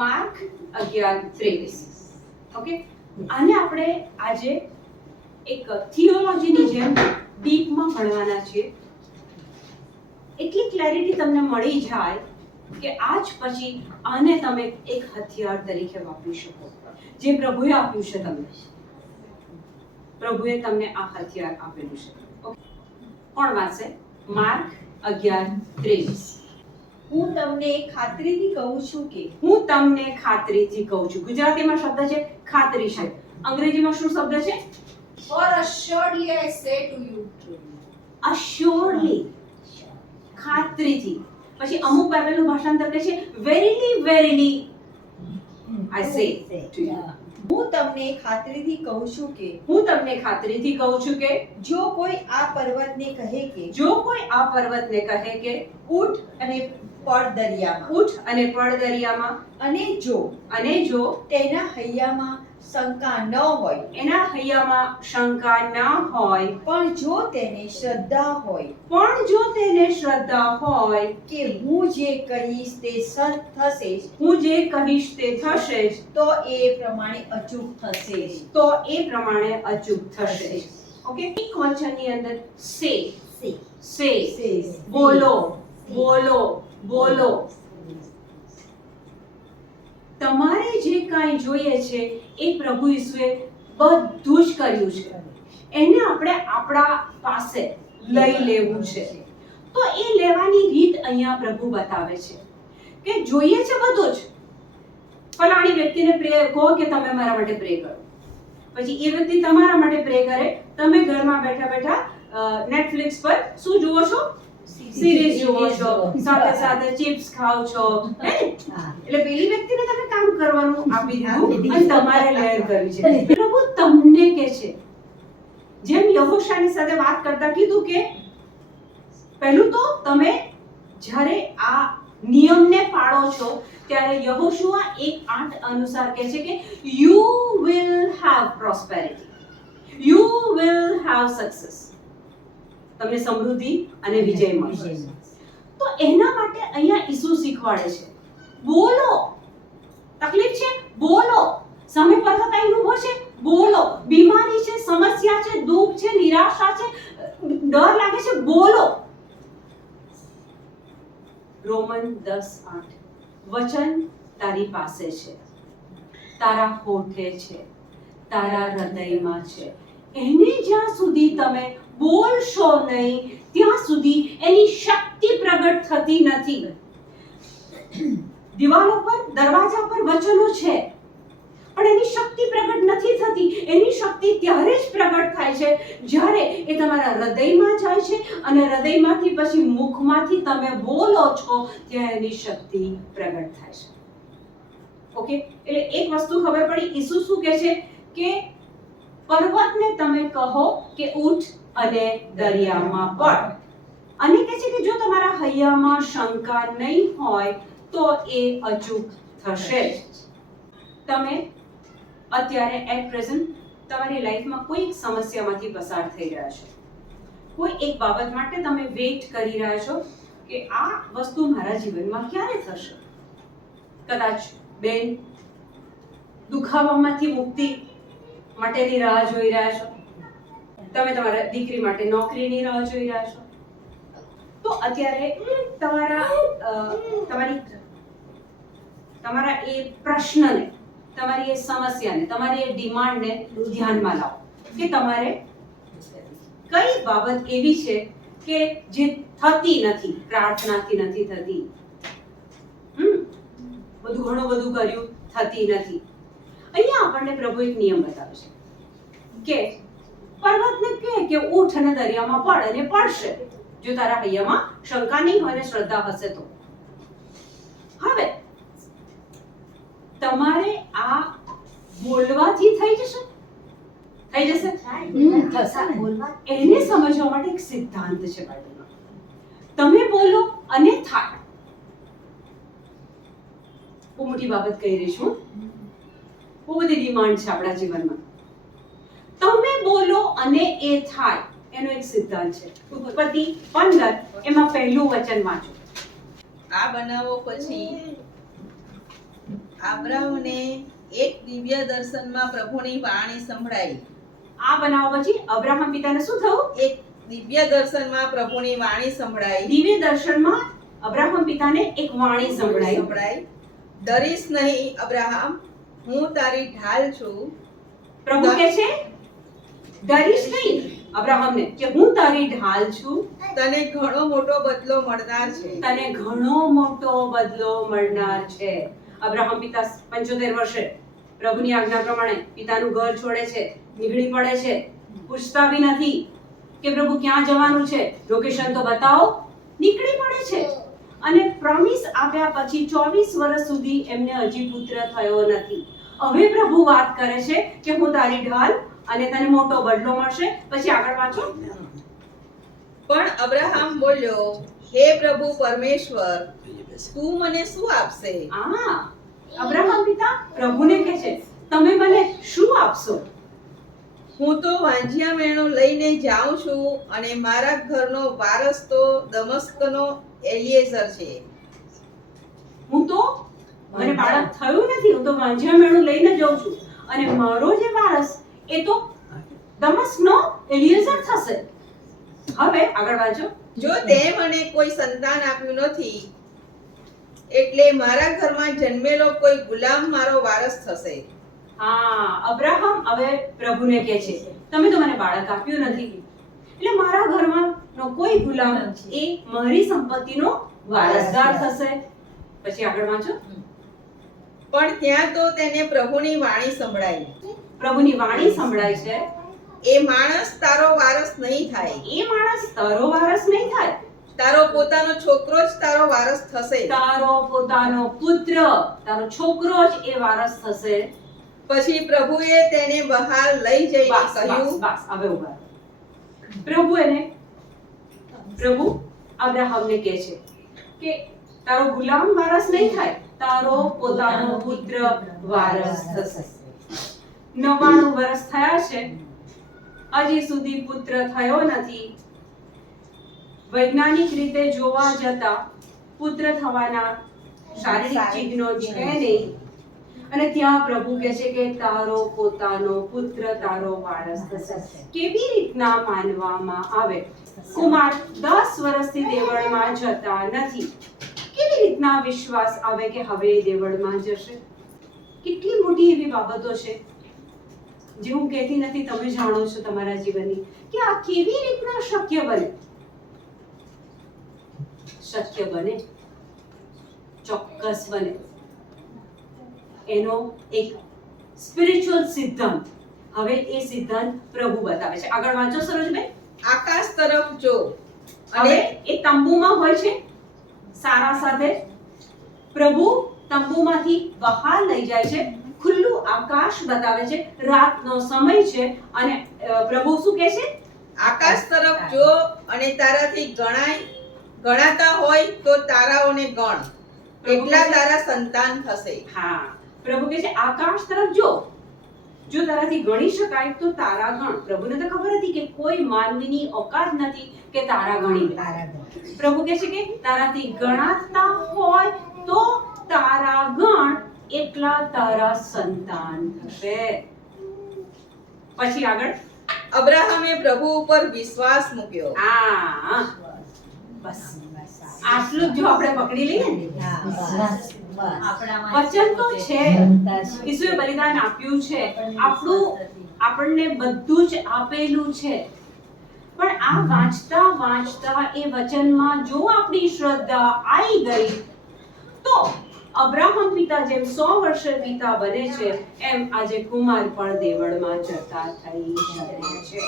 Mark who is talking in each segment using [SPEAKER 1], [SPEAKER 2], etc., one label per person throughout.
[SPEAKER 1] Mark અગિયાર ત્રેવીસ. Okay આને આપણે આજે એક થિયોલોજીની જેમ ડીપમાં ભણવાના છીએ. એટલી ક્લેરિટી તમને મળી જાય કે આજ પછી આને તમે એક હથિયાર તરીકે વાપરી શકો. જે પ્રભુએ આપ્યું છે તમને. પ્રભુએ તમને આ હથિયાર આપેલું છે. કોણ વાંચે માર્ક અગિયાર ત્રેવીસ.
[SPEAKER 2] હું તમને ખાતરીથી કહું છું કે
[SPEAKER 1] હું તમને ખાતરીથી કહું છું. ગુજરાતીમાં શબ્દ છે ખાતરી છે અંગ્રેજીમાં શું શબ્દ છે?
[SPEAKER 2] ફોર અશ્યોરલી આઈ સે ટુ યુ
[SPEAKER 1] અશ્યોરલી ખાતરીથી. પછી અમુક બાઇબલનું ભાષાંતર કહે છે વેરીલી વેરીલી આઈ સે ટુ યુ
[SPEAKER 2] હું તમને ખાતરીથી કહું છું કે
[SPEAKER 1] હું તમને ખાતરીથી કહું છું કે
[SPEAKER 2] જો કોઈ આ પર્વતને કહે કે
[SPEAKER 1] જો કોઈ આ પર્વતને કહે કે
[SPEAKER 2] ઉઠ અને પડ દરિયામાં
[SPEAKER 1] ઉઠ અને પડદરિયામાં.
[SPEAKER 2] અને જો
[SPEAKER 1] અને જો
[SPEAKER 2] તેના હૈયામાં શંકા ન હોય.
[SPEAKER 1] એના હૈયામાં શંકા ના હોય.
[SPEAKER 2] પણ જો તેને શ્રદ્ધા હોય.
[SPEAKER 1] પણ જો તેને શ્રદ્ધા હોય
[SPEAKER 2] કે હું જે કહીશ તે સત થશે
[SPEAKER 1] હું જે કહીશ તે થશે જ.
[SPEAKER 2] તો એ પ્રમાણે અચૂક થશે
[SPEAKER 1] તો એ પ્રમાણે અચૂક થશે ઓકે? એક ની અંદર? સે. સે.
[SPEAKER 2] સે.
[SPEAKER 1] બોલો. બોલો. બોલો. તમારે જે કાંઈ જોઈએ છે એ પ્રભુ ઈસુએ બધું જ કર્યું છે. એને આપણે આપણા પાસે લઈ લેવું છે. તો એ લેવાની રીત અહીંયા પ્રભુ બતાવે છે કે જોઈએ છે બધું જ. ફલાણી વ્યક્તિને પ્રે, કહો કે તમે મારા માટે પ્રે કરો. પછી એ વ્યક્તિ તમારા માટે પ્રે કરે. તમે ઘરમાં બેઠા બેઠા નેટફ્લિક્સ પર શું જુઓ છો? સિરીઝ જુઓ છો. સાથે સાથે ચિપ્સ ખાઓ છો. હે? એટલે પેલી વ્યક્તિને તમે કામ કરવાનું આપી દીધું અને તમારે લહેર કરવી છે. પ્રભુ તમને કે છે. જેમ યહોશાની સાથે વાત કરતા કીધું કે પહેલું તો તમે જ્યારે આ નિયમને પાળો છો ત્યારે યહોશુઆ એક આઠ અનુસાર કહે છે કે you will have prosperity you will have success તમને સમૃદ્ધિ અને વિજય મળશે. તો એના માટે અહીંયા ઈસુ શીખવાડે છે. બોલો. તકલીફ છે? બોલો. સામે પર્વતાઈ ઊભો છે? બોલો. બીમારી છે? સમસ્યા છે? દુઃખ છે? નિરાશા છે? ડર લાગે છે? બોલો. રોમન 10 8 વચન તારી પાસે છે. તારા હોઠે છે. તારા હૃદયમાં છે. એને જ્યાં સુધી તમે બોલશો નહીં, ત્યાં સુધી એની શક્તિ પ્રગટ થતી નથી. દિવાલો પર, દરવાજા પર વચનો છે, પણ એની શક્તિ પ્રગટ નથી થતી. એની શક્તિ ત્યારે જ પ્રગટ થાય છે જ્યારે એ તમારા હૃદયમાં જાય છે અને હૃદયમાંથી પછી મુખમાંથી તમે બોલો છો ત્યારે એની શક્તિ પ્રગટ થાય છે. ઓકે? એટલે એક વસ્તુ ખબર પડી ઈસુ શું કહે છે? કે પર્વતને તમે કહો કે ઉઠ અને દરિયામાં પણ. અને કહે છે કે જો તમારા હૈયામાં શંકા નહીં હોય, તો એ અચૂક થશે તમે અત્યારે એટ પ્રેઝન્ટ તમારી લાઈફમાં કોઈ એક સમસ્યામાંથી પસાર થઈ રહ્યા છો. કોઈ એક બાબત માટે તમે વેઇટ કરી રહ્યા છો કે આ વસ્તુ મારા જીવનમાં ક્યારે થશે? કદાચ બેન દુખાવામાંથી મુક્તિ માટેની રાહ જોઈ રહ્યા છો. તમે તમારા દીકરી માટે નોકરીની રાહ જોઈ રહ્યા છો? તો અત્યારે તમારા તમારી, તમારા એ પ્રશ્નને, તમારી એ સમસ્યાને, તમારી એ ડિમાન્ડને ધ્યાનમાં લાવો કે તમારે કઈ બાબત એવી છે કે જે થતી નથી, પ્રાર્થનાથી નથી થતી. બધું ઘણું બધું કર્યું, થતી નથી. અહીંયા આપણને પ્રભુ એક નિયમ બતાવે છે કે પર્વતને કહે કે ઉઠ અને દરિયામાં પડ અને પડશે. જો તારા હૈયામાં શંકા નહીં હોય અને શ્રદ્ધા હશે તો. હવે તમારે આ બોલવાથી થઈ જશે? થઈ જશે? એને સમજવા માટે એક સિદ્ધાંત છે તમે બોલો અને થાય. હું મોટી બાબત કહી રહી છું. બહુ બધી ડિમાન્ડ છે આપણા જીવનમાં. તમે બોલો અને એ થાય. એનો એક સિદ્ધાંત છે. ઉત્પત્તિ પંદર એમાં પહેલું વચન વાંચો.
[SPEAKER 2] આ બનાવો પછી
[SPEAKER 3] આબ્રામને એક દિવ્ય દર્શનમાં પ્રભુની વાણી સંભળાઈ.
[SPEAKER 1] આ બનાવ પછી અબ્રાહમ પિતાને શું થયું?
[SPEAKER 3] એક દિવ્ય દર્શનમાં પ્રભુની વાણી સંભળાઈ.
[SPEAKER 1] દિવ્ય દર્શનમાં અબ્રાહમ પિતાને એક વાણી સંભળાઈ.
[SPEAKER 3] સંભળાઈ. ડરીશ નહીં અબ્રાહમ હું તારી ઢાલ છું.
[SPEAKER 1] પ્રભુ કહે છે? ડરીશ નહીં અબ્રાહમને કે હું તારી ઢાલ છું?
[SPEAKER 3] તને ઘણો મોટો બદલો મળનાર છે.
[SPEAKER 1] તને ઘણો મોટો બદલો મળનાર છે. અબ્રાહમ પિતા પંચોતેર વર્ષે પ્રભુની આજ્ઞા પ્રમાણે પિતાનું ઘર છોડે છે નીકળી પડે છે. પૂછતા બી નથી કે પ્રભુ ક્યાં જવાનું છે? લોકેશન તો બતાવો. નીકળી પડે છે. અને પ્રોમિસ આપ્યા પછી ચોવીસ વર્ષ સુધી એમને હજી પુત્ર થયો નથી. હવે પ્રભુ વાત કરે છે કે હું તારી ઢાલ અને તને મોટો બદલો મળશે. પછી આગળ વાંચો.
[SPEAKER 3] પણ અબ્રાહમ બોલ્યો હે પ્રભુ પરમેશ્વર તું મને શું આપશે?
[SPEAKER 1] આ અબ્રાહમ પિતા પ્રભુને કહે છે તમે મને શું આપશો?
[SPEAKER 3] હું તો વાંજિયા મેણો લઈને જાઉં છું અને મારા ઘરનો વારસ તો દમસ્કનો એલિયેઝર છે.
[SPEAKER 1] હું તો મને બાળક થયું નથી હું તો વાંજિયા મેણો લઈને જાઉં છું. અને મારો જે વારસ એ તો દમસ્કનો એલિયઝર થશે. હવે આગળ વાંચો.
[SPEAKER 3] જો તે મને કોઈ સંતાન આપ્યું નથી એટલે મારા ઘરમાં જન્મેલો કોઈ ગુલામ મારો વારસ થશે.
[SPEAKER 1] હા અબ્રાહમ હવે પ્રભુને કહે છે તમે તો મને બાળક આપ્યું નથી. એટલે મારા ઘરમાં નો કોઈ ગુલામ એ મારી સંપત્તિનો વારસદાર. થશે. પછી આગળ વાંચો.
[SPEAKER 3] પણ ત્યાં તો તેને પ્રભુની વાણી સંભળાઈ.
[SPEAKER 1] પ્રભુની વાણી સંભળાય છે?
[SPEAKER 3] એ માણસ તારો વારસ નહીં થાય.
[SPEAKER 1] એ માણસ તારો વારસ નહીં થાય?
[SPEAKER 3] તારો પોતાનો છોકરો જ તારો વારસ થશે.
[SPEAKER 1] તારો પોતાનો પુત્ર તારો છોકરો જ એ વારસ થશે.
[SPEAKER 3] પછી પ્રભુએ તેને બહાર લઈ જઈને કહ્યું
[SPEAKER 1] બસ હવે ઊભા પ્રભુ એને પ્રભુ અબ્રાહમને કહે છે કે તારો ગુલામ વારસ નહીં થાય તારો પોતાનો પુત્ર વારસ થશે. નવ્વાણું વર્ષ થયા છે. હજી સુધી પુત્ર થયો નથી. વૈજ્ઞાનિક રીતે જોવા જતા પુત્ર થવાના શારીરિક ચિહ્નો છે નહીં. અને ત્યાં પ્રભુ કહે છે કે તારો પોતાનો પુત્ર તારો વારસ થશે. કેવી રીતના માનવામાં આવે? કુમાર દસ વર્ષથી દેવળમાં જતા નથી. કેવી રીતના વિશ્વાસ આવે કે હવે દેવળમાં જશે? કેટલી મોટી એવી બાબતો છે. જે હું કહેતી નથી તમે જાણો છો તમારા જીવનની કે આ કેવી રીતના શક્ય બને? શક્ય બને? ચોક્કસ બને. એનો એક સ્પિરિચ્યુઅલ સિદ્ધાંત. હવે એ સિદ્ધાંત પ્રભુ બતાવે છે. આગળ વાંચો સરોજભાઈ.
[SPEAKER 3] આકાશ તરફ જો.
[SPEAKER 1] હવે
[SPEAKER 3] અને
[SPEAKER 1] એ તંબુમાં હોય છે. સારા સાથે પ્રભુ તંબુમાંથી બહાર લઈ જાય છે. ખુલ્લું આકાશ બતાવે છે. રાતનો સમય છે અને પ્રભુ શું કહે છે?
[SPEAKER 3] આકાશ તરફ જો અને તારાથી ગણાય ગણાતા હોય તો તારાઓને ગણ. એટલા તારા સંતાન થશે.
[SPEAKER 1] હા. પ્રભુ કહે છે આકાશ તરફ જો. જો તારાથી ગણી શકાય તો તારા ગણ. પ્રભુને તો ખબર હતી કે કોઈ માનવીની ઓકાત નથી કે તારા ગણી તારા પ્રભુ કહે છે કે તારાથી ગણાતા હોય તો તારા ગણ એટલા તારા સંતાન થશે પછી આગળ?
[SPEAKER 3] અબ્રાહમે પ્રભુ ઉપર વિશ્વાસ મૂક્યો.
[SPEAKER 1] હા. બસ આટલું જો આપણે પકડી લઈએ ને? વચન તો છે. ઈસુએ બલિદાન આપ્યું છે. આપણું આપણને બધું જ આપેલું છે. પણ આ વાંચતા વાંચતા એ વચનમાં જો આપણી શ્રદ્ધા આવી ગઈ તો અબ્રાહમ પિતા જેમ સો વર્ષે પિતા બને છે, એમ આજે કુમાર પણ દેવળમાં જતા થઈ શકે છે.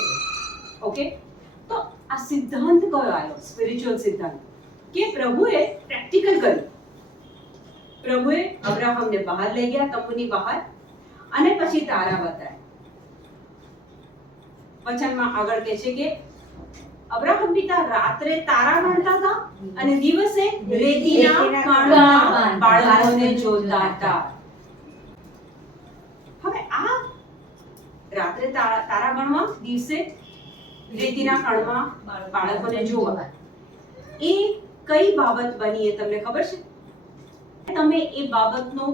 [SPEAKER 1] ઓકે તો આ સિદ્ધાંત કયો આવ્યો? સ્પિરિચ્યુઅલ સિદ્ધાંત. કે પ્રભુએ પ્રેક્ટિકલ કર્યું. પ્રભુએ અબ્રાહમને બહાર લઈ ગયા, તંબુની બહાર, અને પછી તારા બતાવ્યા. વચનમાં આગળ કહે છે કે અબ્રાહમ પિતા રાત્રે તારા ગણતા હતા અને દિવસે રેતીના કણમાં બાળકોને જોતા હતા. હવે આ રાત્રે તારા તારા ગણવા દિવસે રેતીના કણમાં બાળકોને જોવા. એ કઈ બાબત બની એ તમને ખબર છે? તમે એ બાબતનો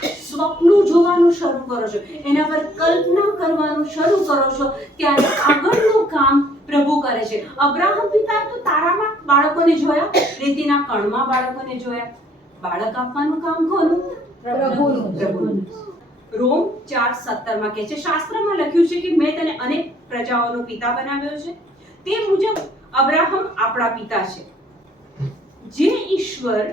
[SPEAKER 1] સ્વપ્નું જોવાનું શરૂ કરો છો. એના પર કલ્પના કરવાનું શરૂ કરો છો ત્યારે આગળનું કામ પ્રભુ કરે છે. અબ્રાહમ પિતા તો તારામાં બાળકોને જોયા રેતીના કણમાં બાળકોને જોયા. બાળક આપવાનું કામ કોનું
[SPEAKER 2] પ્રભુનું.
[SPEAKER 1] પ્રભુનું. રોમ ચાર સત્તરમાં કહે છે. શાસ્ત્રમાં લખ્યું છે કે મેં તને અનેક પ્રજાઓનો પિતા બનાવ્યો છે. તે મુજબ અબ્રાહમ આપણા પિતા છે. જે ઈશ્વર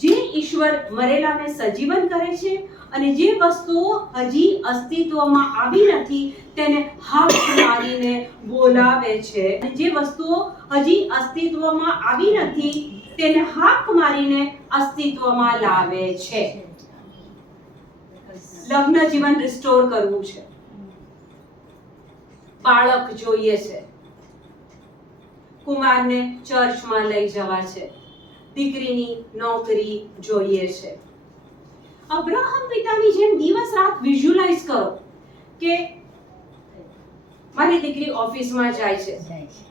[SPEAKER 1] જે ઈશ્વર મરેલાને સજીવન કરે છે અને જે વસ્તુઓ હજી અસ્તિત્વમાં આવી નથી, તેને હાથ મારીને બોલાવે છે. અને જે વસ્તુઓ હજી અસ્તિત્વમાં આવી નથી, તેને હાક મારીને અસ્તિત્વમાં લાવે છે. લગ્ન જીવન રિસ્ટોર કરવું છે. બાળક જોઈએ છે. કુમારને ચર્ચમાં લઈ જવા છે. દીકરીની નોકરી જોઈએ છે. અબ્રાહમ પિતાની જેમ દિવસ રાત વિઝ્યુલાઇઝ કરો કે મારી દીકરી ઓફિસમાં જાય છે.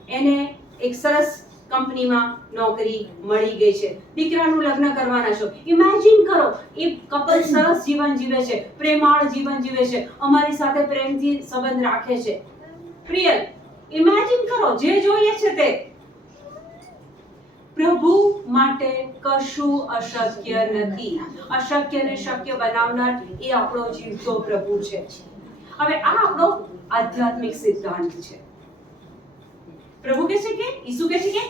[SPEAKER 1] એને એક સરસ કંપનીમાં નોકરી મળી ગઈ છે. દીકરાનું લગ્ન કરવાના છો. ઇમેજિન કરો એ કપલ સરસ જીવન જીવે છે પ્રેમાળ જીવન જીવે છે અમારી સાથે પ્રેમથી સંબંધ રાખે છે. પ્રિયલ ઇમેજિન કરો જે જોઈએ છે તે. પ્રભુ માટે કશું અશક્ય નથી. અશક્યને શક્ય બનાવનાર એ આપણો જીવતો પ્રભુ છે. હવે આ આપણો આધ્યાત્મિક સિદ્ધાંત છે. પ્રભુ કહે છે કે, ઈસુ કહે છે કે,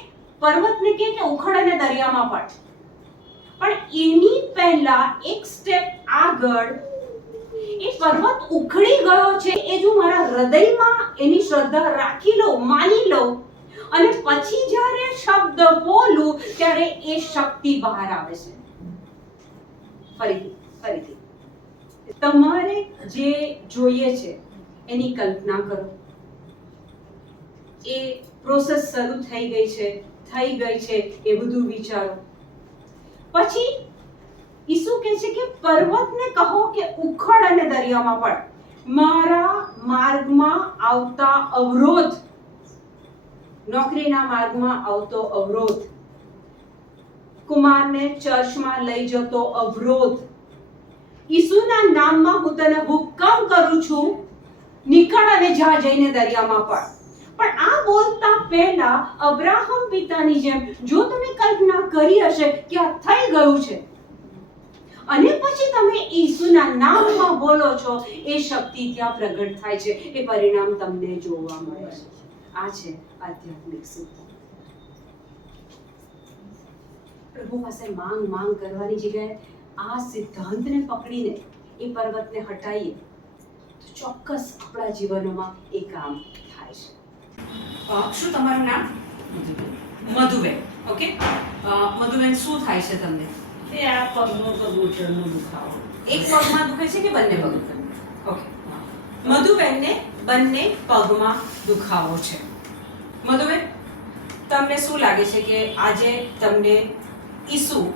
[SPEAKER 1] પર્વતને કે કે ઉખડ અને દરિયામાં પડ. પણ એની પહેલા એક સ્ટેપ આગળ એ પર્વત ઉખડી ગયો છે એ જો મારા હૃદયમાં એની શ્રદ્ધા રાખી લઉં, માની લઉં અને પછી જ્યારે શબ્દ બોલું, ત્યારે એ શક્તિ બહાર આવે છે. ફરીથી ફરીથી. તમારે જે જોઈએ છે, એની કલ્પના કરો. એ પ્રોસેસ શરૂ થઈ ગઈ છે, થઈ ગઈ છે, એ બધું વિચારો. પછી ઈસુ કહે છે કે પર્વતને કહો કે ઉખડ અને દરિયામાં પડ. મારા માર્ગમાં આવતા અવરોધ નોકરીના માર્ગમાં આવતો અવરોધ. કુમારને ચર્ચમાં લઈ જતો અવરોધ. ઈસુના નામમાં હું તને હુકમ કરું છું, નીકળ અને જા જઈને દરિયામાં પડ. પણ આ બોલતા પહેલા અબ્રાહમ પિતાની જેમ જો તમે કલ્પના કરી હશે કે આ થઈ ગયું છે, અને પછી તમે ઈસુના નામમાં બોલો છો, એ શક્તિ ત્યાં પ્રગટ થાય છે, એ પરિણામ તમને જોવા મળે છે. આ છે. આધ્યાત્મિક સિદ્ધાંત. પ્રભુ પાસે માંગ માંગ કરવાની જગ્યાએ આ સિદ્ધાંતને પકડીને એ પર્વતને હટાવીએ તો ચોક્કસ આપણા જીવનમાં એ કામ થાય છે. શું તમારું નામ? મધુબેન. ઓકે? મધુબેન શું થાય છે તમને?
[SPEAKER 4] એ આ પગનો ઘૂંટણનો દુખાવો.
[SPEAKER 1] એક પગમાં દુખે છે કે બંને પગ ઓકે. મધુબેનને બંને પગમાં દુખાવો છે. મધુબેન તમને શું લાગે છે કે આજે તમને ઈસુ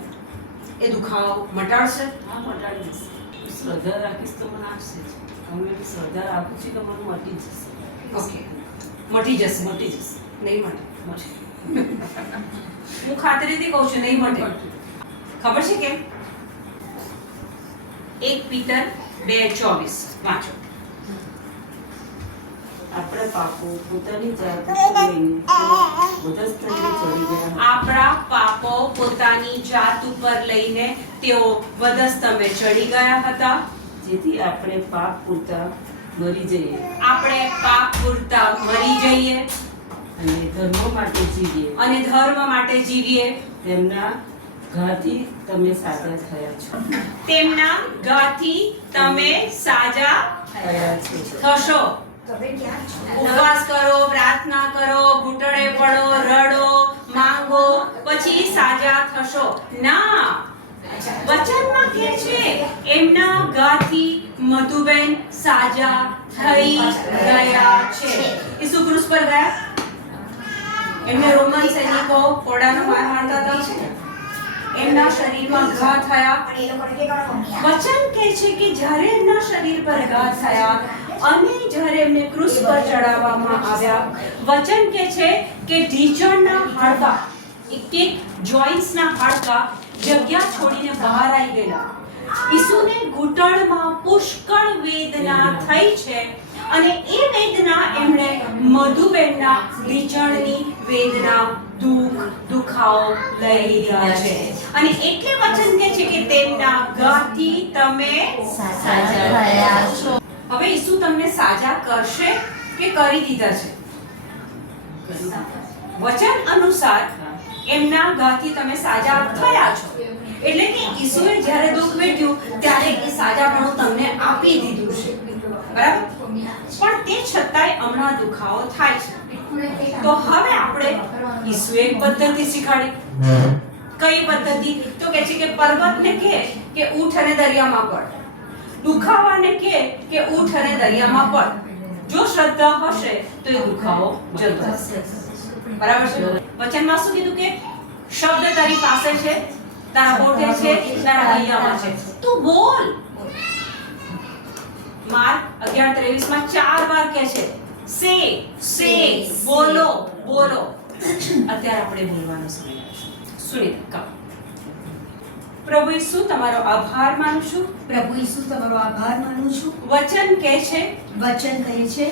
[SPEAKER 1] એ દુખાવો મટાડશે?
[SPEAKER 4] હા મટાડી જશે શ્રદ્ધા રાખીશ તો મને આપશે બી શ્રદ્ધા રાખું છું તો મને મટી જશે.
[SPEAKER 1] ઓકે. મટી જશે.
[SPEAKER 4] મટી જશે.
[SPEAKER 1] નહીં મટે.
[SPEAKER 4] મટી.
[SPEAKER 1] હું ખાતરીથી કહું છું નહીં મટે. ખબર છે કેમ? એક પીતર બે ચોવીસ વાંચો.
[SPEAKER 4] આપણે પાપો પોતાની જાત ઉપર લઈને
[SPEAKER 1] તેઓ વધસ્તંભે ચડી ગયા હતા.
[SPEAKER 4] જેથી આપણે પાપ પૂરતા મરી જઈએ.
[SPEAKER 1] આપણે પાપ પૂરતા મરી જઈએ.
[SPEAKER 4] અને ધર્મ માટે જીવીએ.
[SPEAKER 1] અને ધર્મ માટે જીવીએ.
[SPEAKER 4] તેમના ઘાથી તમે સાજા થયા છો.
[SPEAKER 1] તેમના ઘાથી તમે સાજા
[SPEAKER 4] થયા છો.
[SPEAKER 1] થશો. ઉપવાસ કરો, પ્રાર્થના કરો, ઘૂંટણે પડો, રડો, માંગો, પછી સાજા થશો. ના. વચનમાં કે છે, એમના ગાથી મધુબેન સાજા થઈ ગયા છે. ઈસુ ક્રુસ પર ગયા? એમને રોમન સૈનિકો કોડાનો માર મારતા હતા એમના શરીરમાં ઘા થયા. વચન કહે છે કે જ્યારે એમના શરીર પર ઘા થયા, અને જ્યારે એમને ક્રુસ પર ચડાવવામાં આવ્યા, વચન કહે છે કે ઢીચણના હાડકા, એક એક જોઈન્ટ્સના હાડકા જગ્યા છોડીને બહાર આવી ગયેલા. ઈસુને ઘૂંટણમાં પુષ્કળ વેદના થઈ છે, અને એ વેદના એમણે મધુબેનના ઢીંચણની વેદના દુઃખ, દુખાવો લઈ લીધા છે. અને એટલે વચન કહે છે કે તેમના ગાથી તમે
[SPEAKER 2] સાજા થયા છો.
[SPEAKER 1] હવે ઈસુ તમને સાજા કરશે કે કરી દીધા છે? વચન અનુસાર એમના ગાથી તમે સાજા થયા છો. એટલે કે ઈસુએ જ્યારે દુઃખ વેઠ્યું, ત્યારે એ સાજાપણું તમને આપી દીધું છે. બરાબર? પણ તે છતાંય હમણાં દુખાવો થાય છે. તો હવે આપણે ઈસુએ એક પદ્ધતિ શીખાડી. કઈ પદ્ધતિ? તો કે છે કે પર્વતને કહે કે ઊઠ અને દરિયામાં પડ દુખાવાને કહે કે ઊઠ અને દરિયામાં પડ જો શ્રદ્ધા હશે, તો એ દુખાવો જતો હશે બરાબર છે? વચનમાં શું કીધું કે, શબ્દ તારી પાસે છે, તારા હોઠે છે, તારા હૈયામાં છે. તું બોલ. માર્ક 11:23 માં ચાર વાર કહે છે. સે સે બોલો બોલો. અત્યારે આપણે બોલવાનો સમય સુનિતા કહો પ્રભુ ઈસુ તમારો આભાર માનું છું.
[SPEAKER 5] પ્રભુ ઈસુ તમારો આભાર માનું છું.
[SPEAKER 1] વચન કહે છે?
[SPEAKER 5] વચન કહે છે.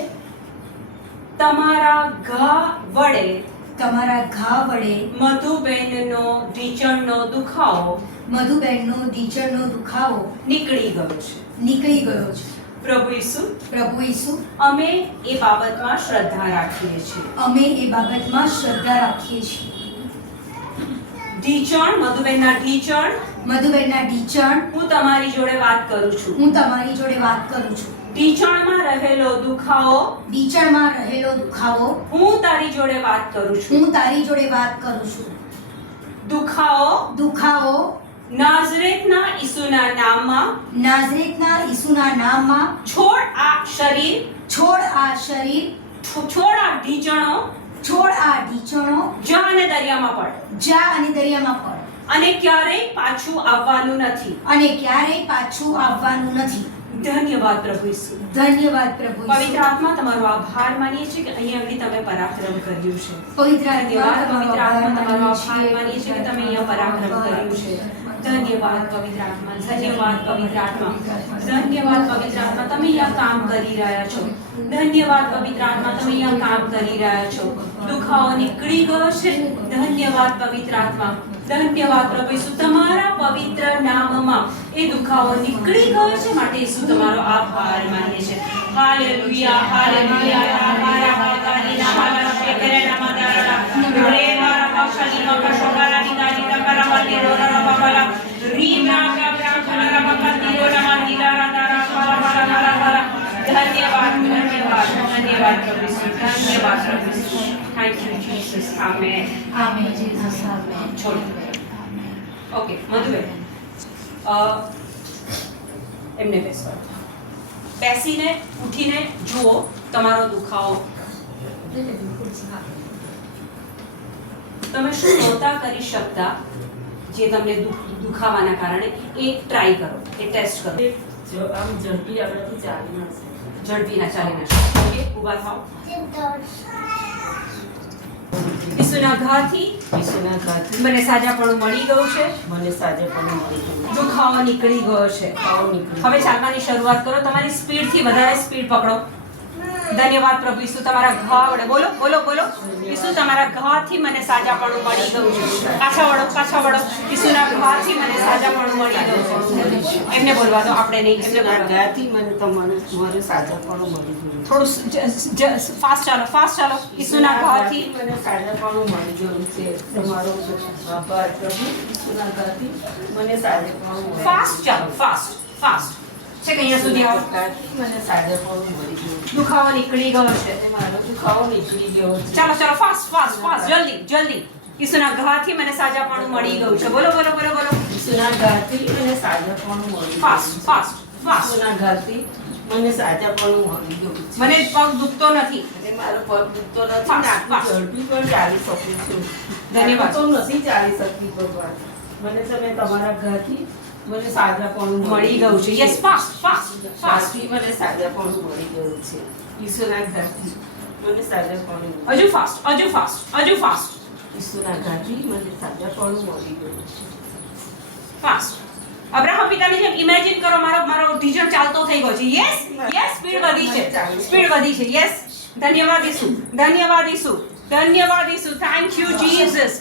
[SPEAKER 1] તમારા ઘા વડે
[SPEAKER 5] તમારા ઘા વડે
[SPEAKER 1] મધુબેનનો ઢીચણનો દુખાવો
[SPEAKER 5] મધુબેનનો ઢીચણનો દુખાવો
[SPEAKER 1] નીકળી ગયો છે.
[SPEAKER 5] નીકળી ગયો છે.
[SPEAKER 1] પ્રભુ ઈસુ
[SPEAKER 5] પ્રભુ ઈસુ
[SPEAKER 1] અમે એ બાબતમાં શ્રદ્ધા રાખીએ છીએ.
[SPEAKER 5] અમે એ બાબતમાં શ્રદ્ધા રાખીએ છીએ.
[SPEAKER 1] ઢીચણ મધુબેનના ઢીચણ
[SPEAKER 5] મધુબેનના ઢીચણ
[SPEAKER 1] હું તમારી જોડે વાત કરું છું.
[SPEAKER 5] હું તમારી જોડે વાત કરું છું.
[SPEAKER 1] ઢીચણમાં રહેલો દુખાવો
[SPEAKER 5] ઢીચણમાં રહેલો દુખાવો
[SPEAKER 1] હું તારી જોડે વાત કરું છું.
[SPEAKER 5] હું તારી જોડે વાત કરું છું.
[SPEAKER 1] દુખાવો
[SPEAKER 5] દુખાવો
[SPEAKER 1] નાઝરેતના ઈસુના નામમાં
[SPEAKER 5] નાઝરેતના ઈસુના નામમાં
[SPEAKER 1] છોડ આ શરીર
[SPEAKER 5] છોડ આ શરીર
[SPEAKER 1] છોડ આ ઢીચણો
[SPEAKER 5] છોડ આ ઢીચણો
[SPEAKER 1] જા અને દરિયામાં પડ.
[SPEAKER 5] જા અને દરિયામાં પડ.
[SPEAKER 1] અને ક્યારેય પાછું આવવાનું નથી.
[SPEAKER 5] અને ક્યારેય પાછું આવવાનું નથી.
[SPEAKER 1] ધન્યવાદ પ્રભુ ઈસુ.
[SPEAKER 5] ધન્યવાદ પ્રભુ
[SPEAKER 1] પવિત્ર આત્મા તમારો આભાર માનીએ છીએ કે અહીંયા આગળ તમે પરાક્રમ કર્યું છે.
[SPEAKER 5] પવિત્ર આત્મા
[SPEAKER 1] ધન્યવાદ.
[SPEAKER 5] તમારો
[SPEAKER 1] પવિત્ર આત્મા તમારો
[SPEAKER 5] આભાર
[SPEAKER 1] આભાર માનીએ છીએ કે તમે અહીંયા પરાક્રમ કર્યું છે. ધન્યવાદ, પવિત્ર આત્મા. ધન્યવાદ, પવિત્ર આત્મા. ધન્યવાદ, પવિત્ર આત્મા. તમે આ કામ કરી રહ્યા છો. ધન્યવાદ, પવિત્ર આત્મા. તમે આ કામ કરી રહ્યા છો. દુખાવો નીકળી ગયો છે. ધન્યવાદ, પવિત્ર આત્મા. ધન્યવાદ, પ્રભુ ઈસુ, તમારા પવિત્ર નામમાં એ દુખાવો નીકળી ગયો છે માટે ઈસુ તમારો આભાર માનીએ છે hallelujah hallelujah. Hallelujah hallelujah hallelujah hallelujah hallelujah રે બેસીને ઉઠીને જુઓ તમારો દુખાવો. તમે શું નહોતા કરી શકતા જે તમને દુખ- દુખાવાના કારણે? એ ટ્રાય કરો એ ટેસ્ટ કરો.
[SPEAKER 4] આમ ઝડપી આપણાથી ચાલી ના.
[SPEAKER 1] ઝડપી ના ચાલી ના શકે. ઊભા થાઓ. ઈસુના ઘાથી
[SPEAKER 4] ઈસુના ઘાથી.
[SPEAKER 1] મને સાજાપણું મળી ગયું છે.
[SPEAKER 4] મને સાજેપણું મળી ગયું.
[SPEAKER 1] દુખાવો નીકળી ગયો છે. હવે ચાલવાની શરૂઆત કરો. તમારી સ્પીડથી વધારે સ્પીડ પકડો. ધન્યવાદ પ્રભુ ઈસુ તમારા ઘા વડે. બોલો બોલો બોલો. ઈસુ તમારા ઘાથી મને સાજાપણું મળી ગયું છે. પાછા વળો પાછા વળો. ઈસુના ઘાથી મને સાજાપણું મળી ગયું છે. એમને બોલવા દો આપણે નહીં. એમને.
[SPEAKER 4] ઘાથી મને તમારે મારે સાજાપણું મળી ગયું
[SPEAKER 1] થોડું ફાસ્ટ ચાલો ફાસ્ટ ચાલો. ઈસુના ઘાથી
[SPEAKER 4] મને સાજાપણું મળી ગયું છે. તમારો આભાર પ્રભુ. ઈસુના ઘાથી મને સાજાપણું
[SPEAKER 1] ફાસ્ટ ચાલો ફાસ્ટ ફાસ્ટ. છે કે અહીંયા સુધી આવો
[SPEAKER 4] મને મળી ગયું.
[SPEAKER 1] દુખાવો નીકળી ગયો છે.
[SPEAKER 4] મારો દુખાવો નીકળી ગયો
[SPEAKER 1] ચાલો ચાલો ફાસ્ટ ફાસ્ટ ફાસ્ટ જલ્દી જલ્દી. ઈસુના ઘાથી મને સાજાપણું મળી ગયું છે. બોલો બોલો બોલો બોલો.
[SPEAKER 4] ઈસુના ઘાથી મને સાજાપણું મળી
[SPEAKER 1] ફાસ્ટ ફાસ્ટ ફાસ્ટ
[SPEAKER 4] ઈસુના ઘાથી મને સાજાપણું મળી ગયું
[SPEAKER 1] મને પગ દુખતો નથી.
[SPEAKER 4] અને મારો પગ દુખતો નથી. ઝડપી પણ ચાલી શકું છું.
[SPEAKER 1] ધન્યવાદ.
[SPEAKER 4] તો નથી ચાલી શકતી ભગવાન મને તમે તમારા ઘરથી મને સાદરાપણું
[SPEAKER 1] મળી ગયું છે. યસ ફાસ્ટ ફાસ્ટ
[SPEAKER 4] ફાસ્ટથી મને સાદરાપણું મળી ગયું છે. ઈસુના ઘરથી મને સાદરાપણું
[SPEAKER 1] હજુ ફાસ્ટ હજુ ફાસ્ટ હજુ ફાસ્ટ
[SPEAKER 4] ઈસુના ઘરથી મને સાદરાપણું મળી ગયું છે.
[SPEAKER 1] ફાસ્ટ અબ્રાહમ પિતાની જેમ ઇમેજિન કરો મારો મારો ટીચર ચાલતો થઈ ગયો છે. યસ યસ સ્પીડ વધી છે. સ્પીડ વધી છે. યસ ધન્યવાદ ઈસુ. ધન્યવાદ ઈસુ. ધન્યવાદ ઈસુ. Thank you Jesus